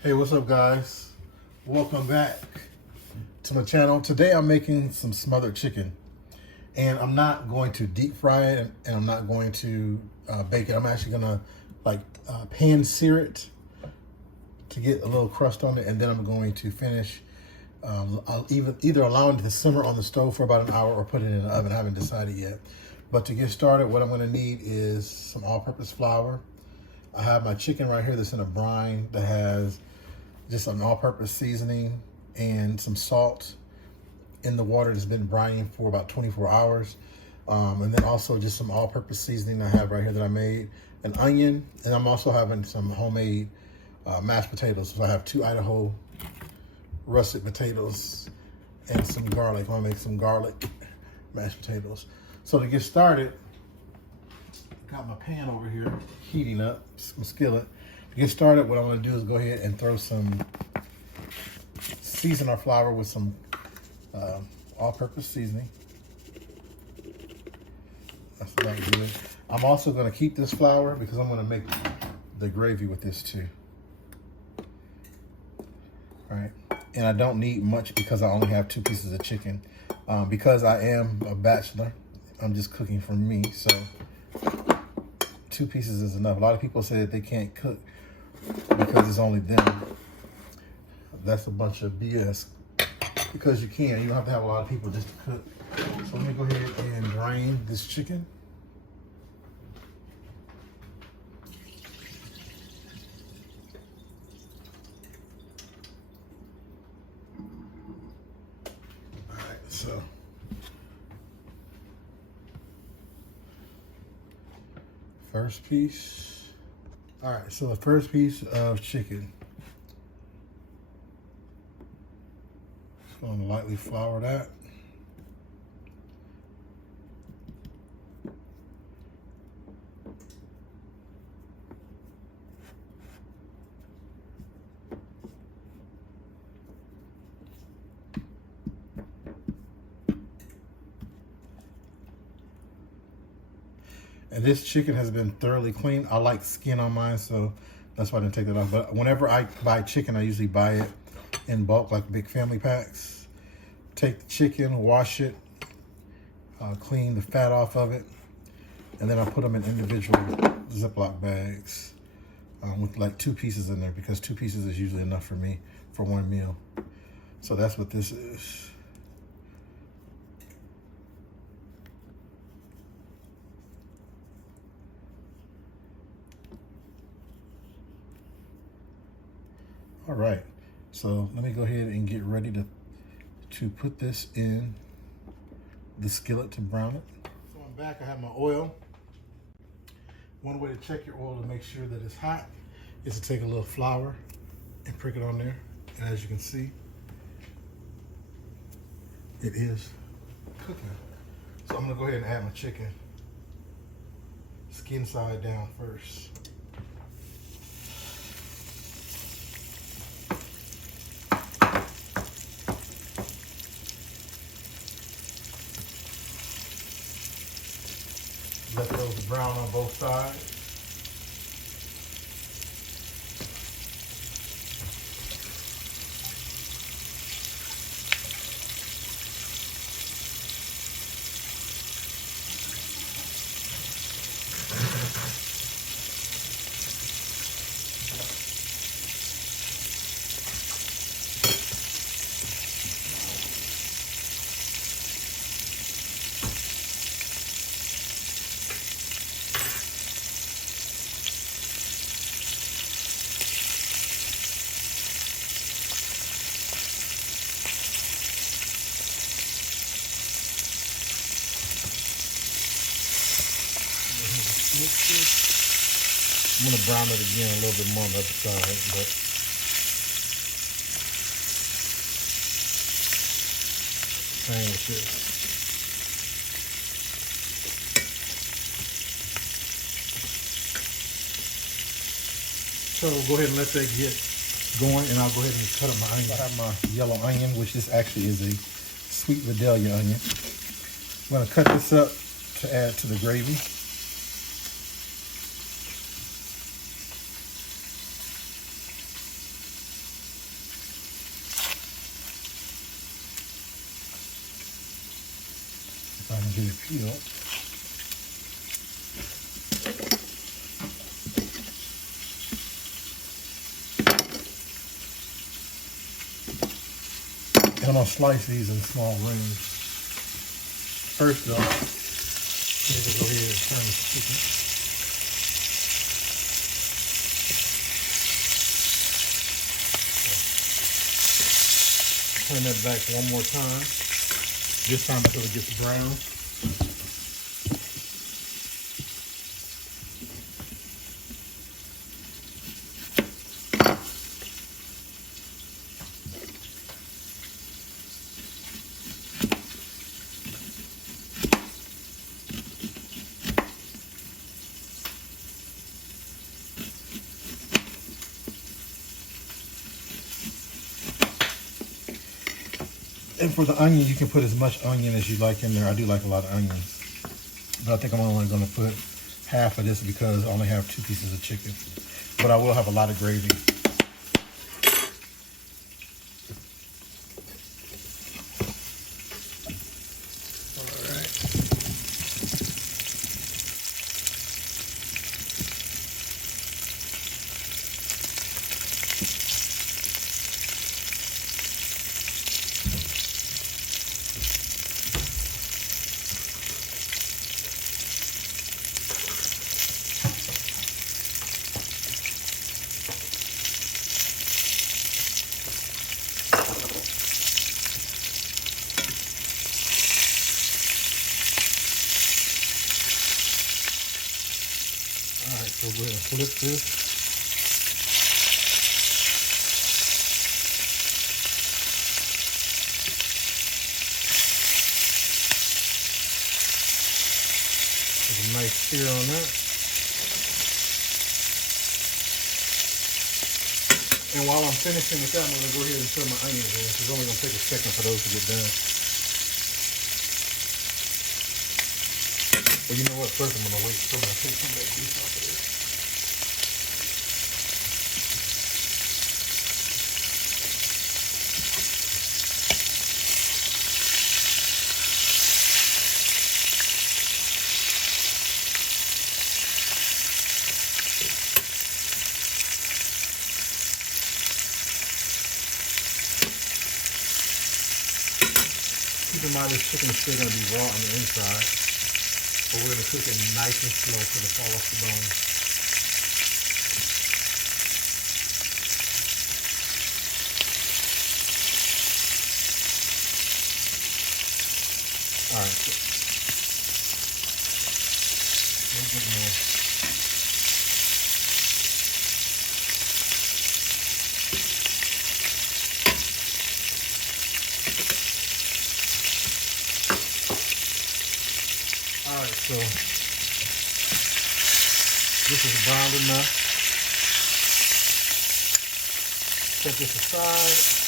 Hey, what's up, guys? Welcome back to my channel. Today I'm making some smothered chicken, and I'm not going to deep fry it, and I'm not going to bake it. I'm actually gonna pan sear it to get a little crust on it, and then I'm going to finish. I'll either allow it to simmer on the stove for about an hour or put it in the oven. I haven't decided yet. But to get started, what I'm gonna need is some all-purpose flour. I have my chicken right here that's in a brine that has just an all-purpose seasoning and some salt in the water that's been brining for about 24 hours. And then also just some all-purpose seasoning I have right here that I made, an onion, and I'm also having some homemade mashed potatoes. So I have 2 Idaho russet potatoes and some garlic. I'm gonna make some garlic mashed potatoes. So to get started, got my pan over here heating up, some skillet. To get started, what I'm gonna do is go ahead and throw some, season our flour with some all-purpose seasoning. That's about good. I'm also gonna keep this flour because I'm gonna make the gravy with this too. All right, and I don't need much because I only have 2 pieces of chicken. Because I am a bachelor, I'm just cooking for me, so 2 pieces is enough. A lot of people say that they can't cook because it's only them. That's a bunch of BS. Because you can. You don't have to have a lot of people just to cook. So let me go ahead and drain this chicken. All right, so first piece. All right, so the first piece of chicken. Just going to lightly flour that. And this chicken has been thoroughly cleaned. I like skin on mine, so that's why I didn't take that off. But whenever I buy chicken, I usually buy it in bulk, like big family packs. Take the chicken, wash it, clean the fat off of it, and then I put them in individual Ziploc bags with like 2 pieces in there, because 2 pieces is usually enough for me for 1 meal. So that's what this is. All right, so let me go ahead and get ready to put this in the skillet to brown it. So I'm back, I have my oil. One way to check your oil to make sure that it's hot is to take a little flour and prick it on there. And as you can see, it is cooking. So I'm gonna go ahead and add my chicken, skin side down first. Let those brown on both sides. I'm gonna brown it again a little bit more on the other side, but same with this. So we'll go ahead and let that get going, and I'll go ahead and cut up my onion. I have my yellow onion, which this actually is a sweet Vidalia onion. I'm gonna cut this up to add to the gravy. you know. And I'm gonna slice these in small rings. First though, let me go ahead and turn this chicken. Turn that back one more time. This time until it gets brown. And for the onion, you can put as much onion as you like in there. I do like a lot of onions. But I think I'm only going to put half of this because I only have 2 pieces of chicken. But I will have a lot of gravy. Alright, so go ahead and flip this. There's a nice sear on that. And while I'm finishing with that, I'm going to go ahead and put my onions in. It's only going to take a second for those to get done. Well, you know what? First, I'm going to wait till I take some of that grease off of this. Keep in mind, this chicken is still going to be raw on the inside. But we're going to cook it nice and slow till it fall off the bone. All right. A little bit more. Alright, so this is browned enough. Set this aside.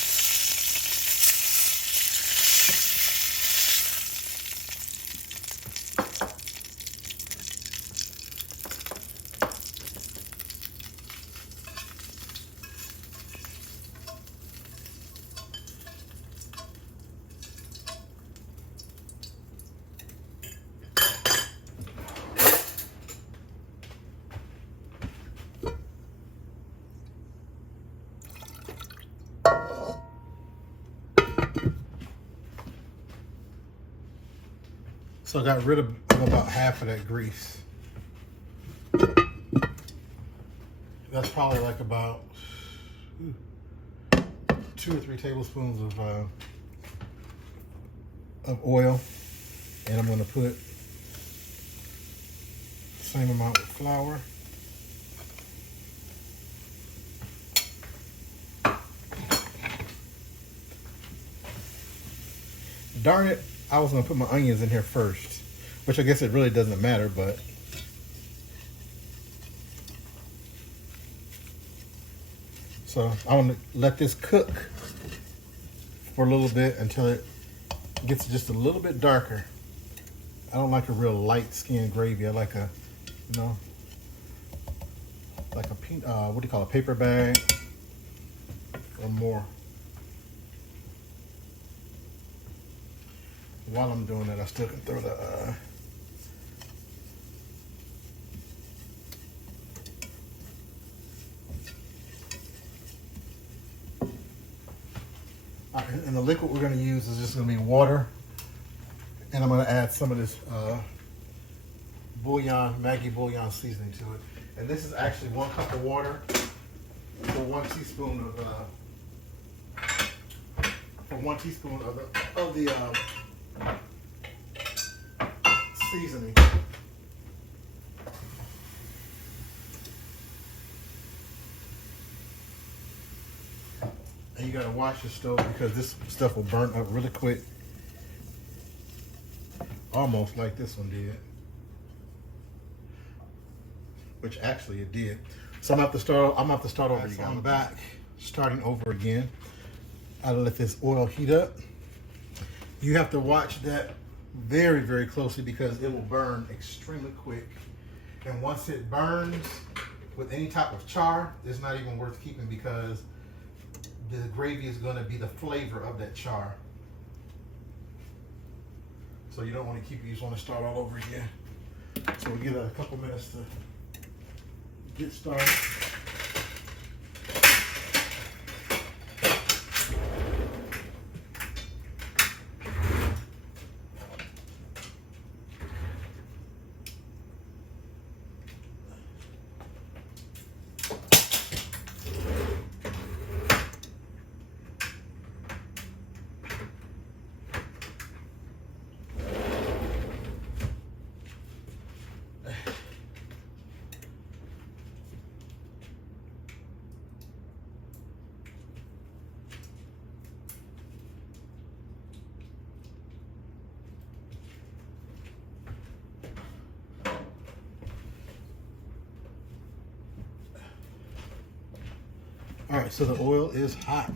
So I got rid of about half of that grease. That's probably like about 2 or 3 tablespoons of oil. And I'm going to put the same amount of flour. Darn it, I was going to put my onions in here first, which I guess it really doesn't matter, but so I want to let this cook for a little bit until it gets just a little bit darker. I don't like a real light skinned gravy. I like a, you know, like a what do you call it, a paper bag or more. While I'm doing that, I still can throw the And the liquid we're going to use is just going to be water. And I'm going to add some of this bouillon, Maggi bouillon seasoning to it. And this is actually 1 cup of water for 1 teaspoon of the seasoning. And you gotta watch your stove because this stuff will burn up really quick. Almost like this one did. Which actually it did. So I'm gonna have to start over again. I'm back, starting over again. I'll let this oil heat up. You have to watch that very, very closely because it will burn extremely quick. And once it burns with any type of char, it's not even worth keeping because the gravy is going to be the flavor of that char. So you don't want to keep it, you just want to start all over again. So we'll give it a couple minutes to get started. All right, so the oil is hot.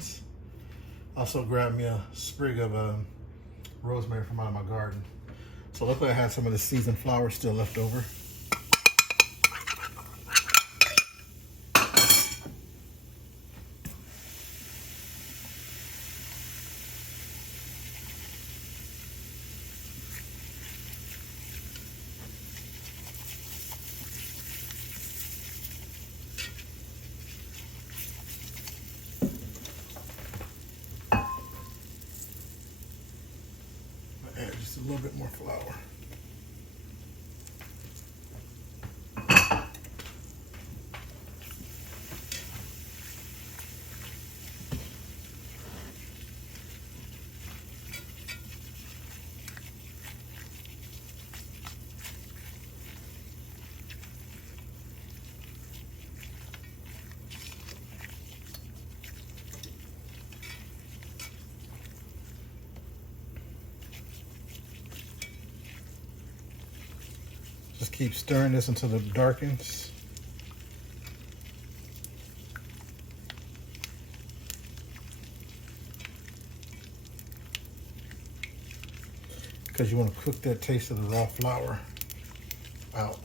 Also grabbed me a sprig of rosemary from out of my garden. So luckily I had some of the seasoned flour still left over. Add just a little bit more flour. Just keep stirring this until it darkens. Because you want to cook that taste of the raw flour out.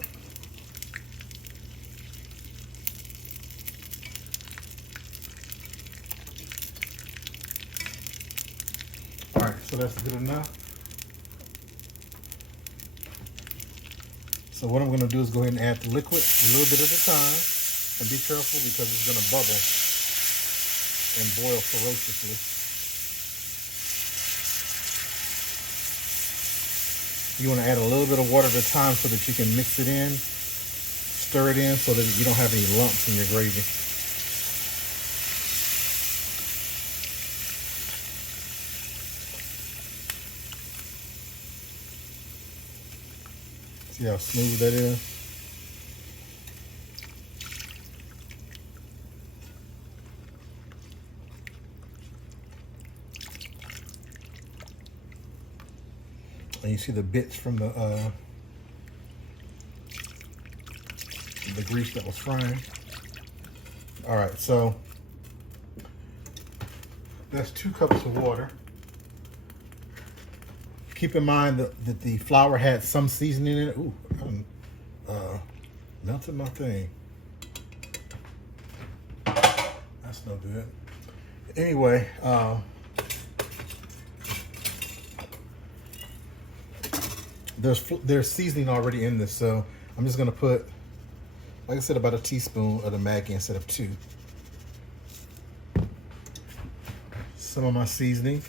All right, so that's good enough. So what I'm going to do is go ahead and add the liquid a little bit at a time. And be careful because it's going to bubble and boil ferociously. You want to add a little bit of water at a time so that you can mix it in, stir it in so that you don't have any lumps in your gravy. See how smooth that is? And you see the bits from the grease that was frying. All right, so that's 2 cups of water. Keep in mind that the flour had some seasoning in it. Ooh, melted my thing. That's no good. Anyway, there's seasoning already in this, so I'm just gonna put, like I said, about a teaspoon of the Maggi instead of 2. So some of my seasoning.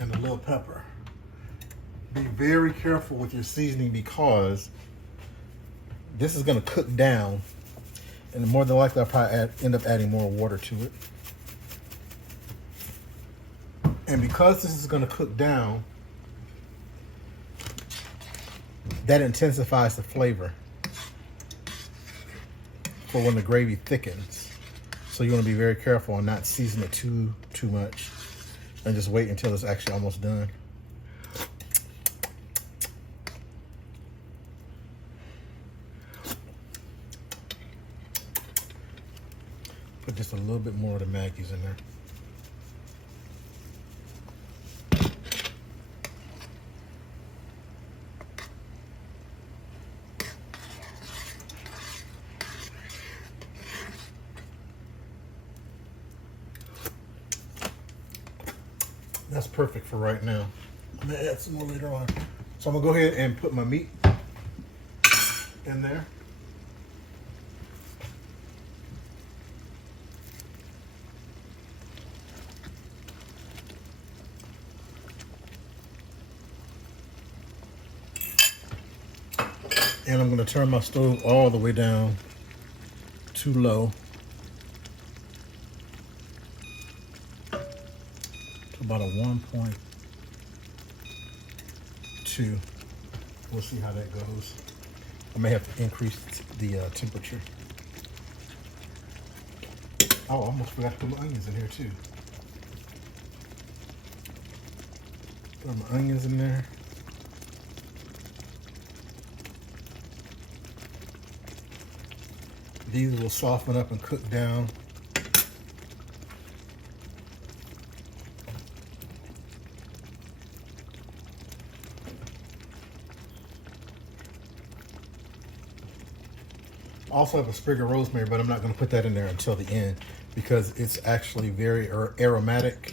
And a little pepper. Be very careful with your seasoning because this is going to cook down, and more than likely I'll probably end up adding more water to it. And because this is going to cook down, that intensifies the flavor for when the gravy thickens. So you want to be very careful and not season it too much, and just wait until it's actually almost done. Put just a little bit more of the Maggies in there. That's perfect for right now. I'm gonna add some more later on. So I'm gonna go ahead and put my meat in there. And I'm gonna turn my stove all the way down to low. About a 1.2. We'll see how that goes. I may have to increase the temperature. Oh, I almost forgot to put my onions in here too. Throw my onions in there. These will soften up and cook down. Also have a sprig of rosemary, but I'm not going to put that in there until the end because it's actually very aromatic,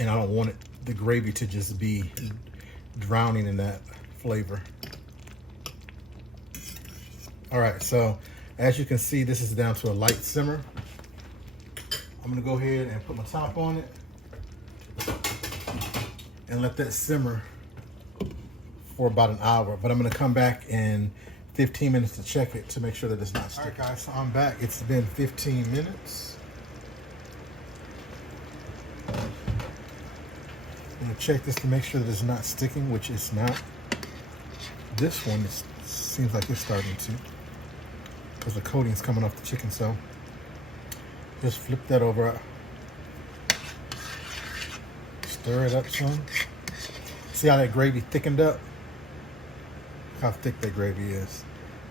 and I don't want the gravy to just be drowning in that flavor. All right, so as you can see, this is down to a light simmer. I'm going to go ahead and put my top on it and let that simmer for about an hour, but I'm going to come back in 15 minutes to check it to make sure that it's not sticking. All right, guys, so I'm back. It's been 15 minutes. I'm gonna check this to make sure that it's not sticking, which it's not. This one seems like it's starting to, because the coating's coming off the chicken. So just flip that over, stir it up some. See how that gravy thickened up? How thick that gravy is.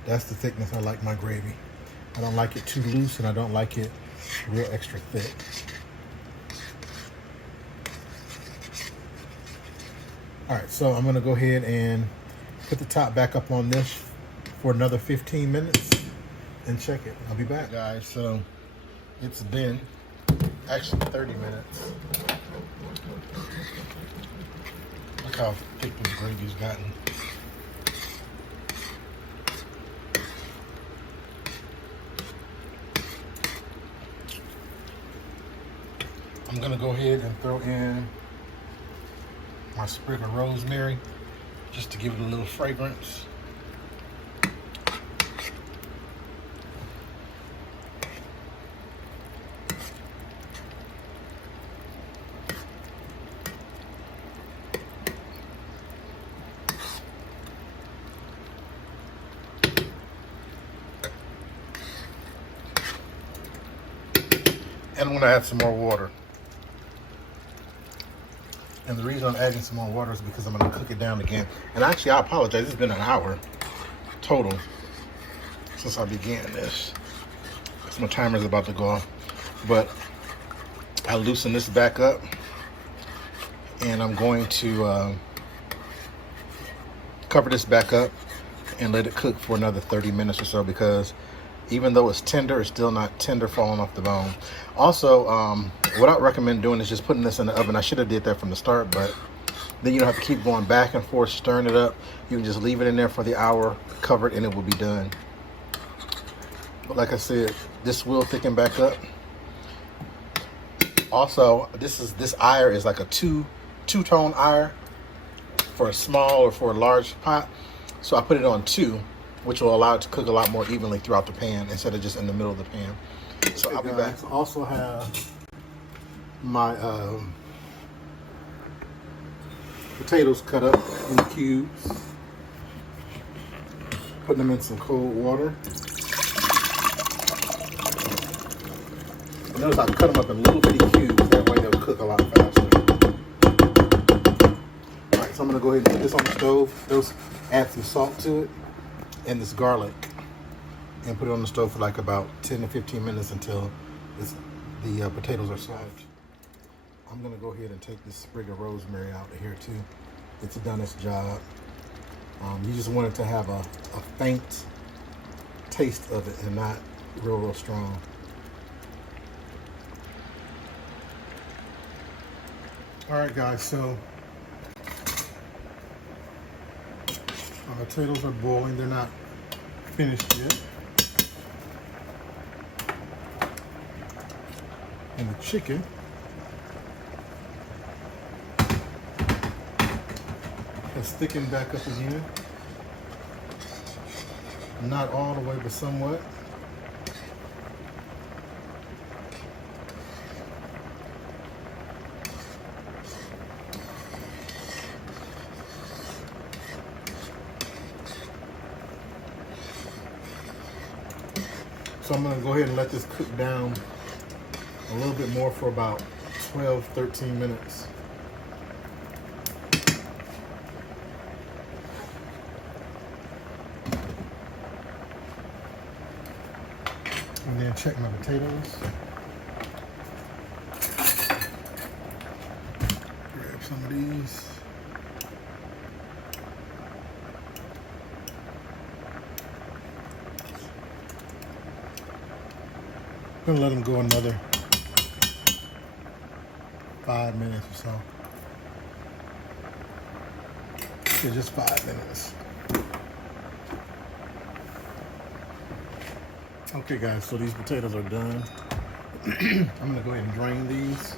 That's the thickness I like my gravy. I don't like it too loose, and I don't like it real extra thick. All right, so I'm gonna go ahead and put the top back up on this for another 15 minutes and check it. I'll be back. Guys, so it's been actually 30 minutes. Look how thick this gravy's gotten. I'm gonna go ahead and throw in my sprig of rosemary just to give it a little fragrance. And I'm gonna add some more water. And the reason I'm adding some more water is because I'm going to cook it down again. And actually, I apologize. It's been an hour total since I began this. So my timer's about to go off. But I loosen this back up. And I'm going to cover this back up and let it cook for another 30 minutes or so, because even though it's tender, it's still not tender falling off the bone. Also, what I recommend doing is just putting this in the oven. I should have did that from the start, but then you don't have to keep going back and forth, stirring it up. You can just leave it in there for the hour, cover it, and it will be done. But like I said, this will thicken back up. Also, this ire is like a two-tone ire for a small or for a large pot. So I put it on 2, which will allow it to cook a lot more evenly throughout the pan instead of just in the middle of the pan. So I'll be back. I also have my potatoes cut up in cubes. Putting them in some cold water. Notice I cut them up in little bitty cubes. That way they'll cook a lot faster. All right, so I'm gonna go ahead and put this on the stove. Add some salt to it and this garlic, and put it on the stove for like about 10 to 15 minutes until the potatoes are soft. I'm gonna go ahead and take this sprig of rosemary out of here too. It's done its job. You just want it to have a faint taste of it and not real strong. All right, guys, so our potatoes are boiling. They're not finished yet. And the chicken has thickened back up again. Not all the way, but somewhat. So I'm going to go ahead and let this cook down a little bit more for about 12, 13 minutes. And then check my potatoes. Grab some of these. I'm gonna let them go another 5 minutes or so. Yeah, just 5 minutes. Okay guys, so these potatoes are done. I'm gonna go ahead and drain these.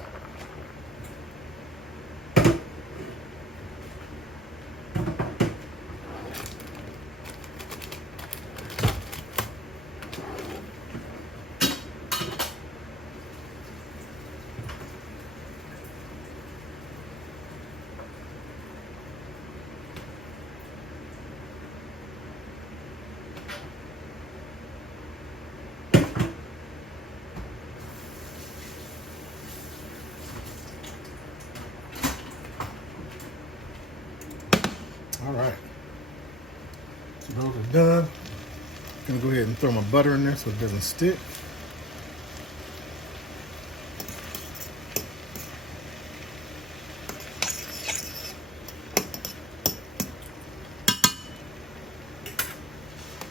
All right, so those are done. I'm gonna go ahead and throw my butter in there so it doesn't stick.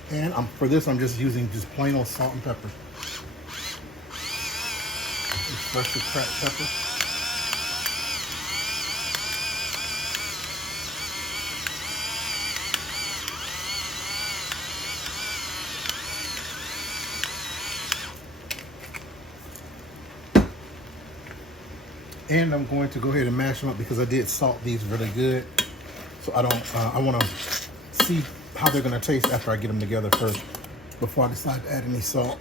And for this, I'm just using just plain old salt and pepper. It's freshly cracked pepper. And I'm going to go ahead and mash them up because I did salt these really good. So I want to see how they're going to taste after I get them together first before I decide to add any salt.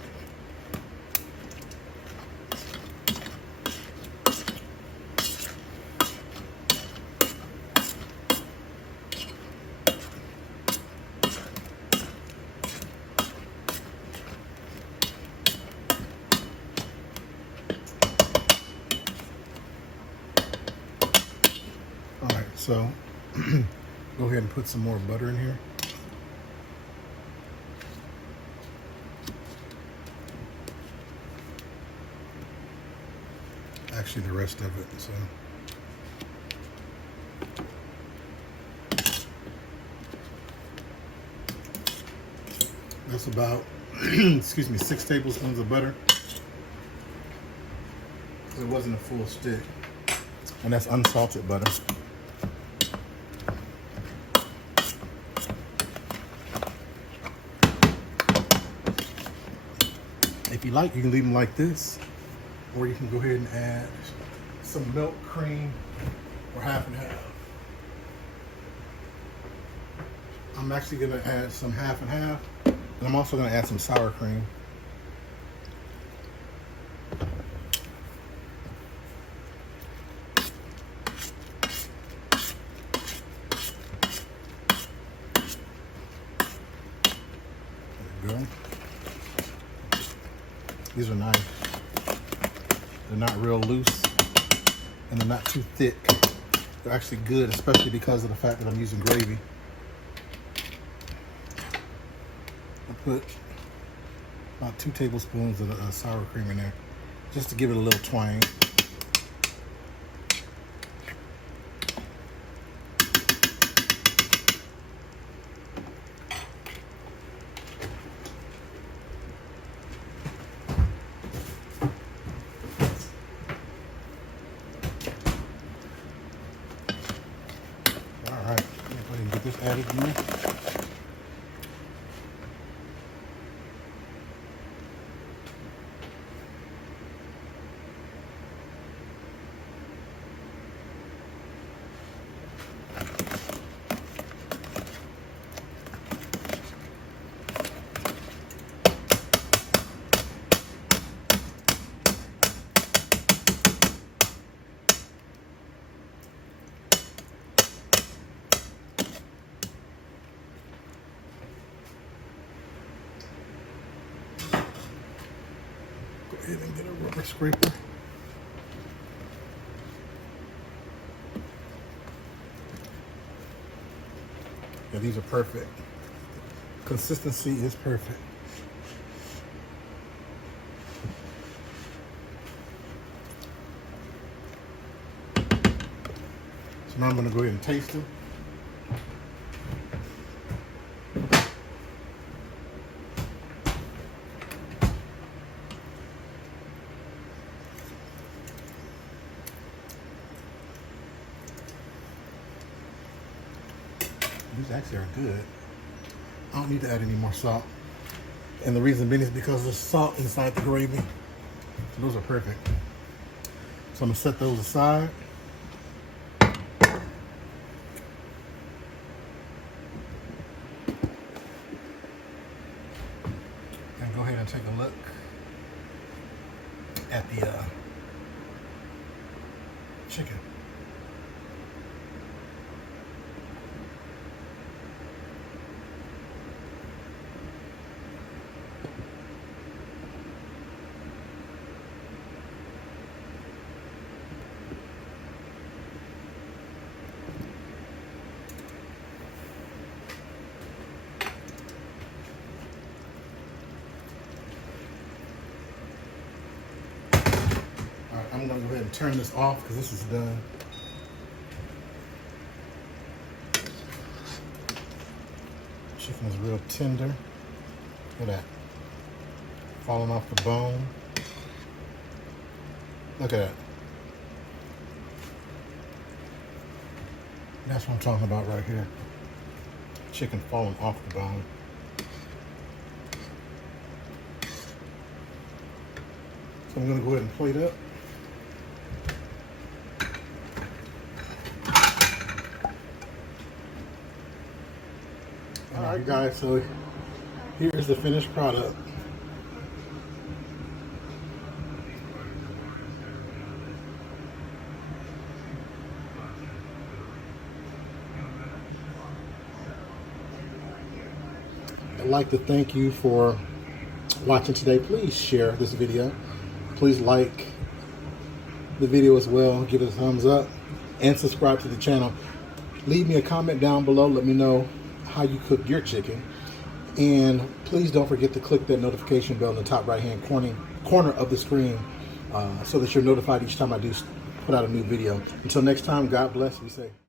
So go ahead and put some more butter in here. Actually, the rest of it. So that's about, excuse me, 6 tablespoons of butter. It wasn't a full stick, and that's unsalted butter. If you like, you can leave them like this, or you can go ahead and add some milk, cream, or half and half. I'm actually gonna add some half and half, and I'm also gonna add some sour cream. There we go. These are nice. They're not real loose, and they're not too thick. They're actually good, especially because of the fact that I'm using gravy. I put about 2 tablespoons of sour cream in there, just to give it a little twang. All right, go ahead and get this added in there. Go ahead and get a rubber scraper. Yeah, these are perfect. Consistency is perfect. So now I'm going to go ahead and taste them. These actually are good. I don't need to add any more salt. And the reason being is because there's salt inside the gravy. So those are perfect. So I'm gonna set those aside. And go ahead and take a look at the chicken. I'm going to go ahead and turn this off because this is done. Chicken is real tender. Look at that. Falling off the bone. Look at that. That's what I'm talking about right here. Chicken falling off the bone. So I'm going to go ahead and plate up. All right, guys, so here's the finished product. I'd like to thank you for watching today. Please share this video. Please like the video as well. Give it a thumbs up and subscribe to the channel. Leave me a comment down below. Let me know how you cook your chicken. And please don't forget to click that notification bell in the top right hand corner of the screen so that you're notified each time I do put out a new video. Until next time, God bless. Be safe.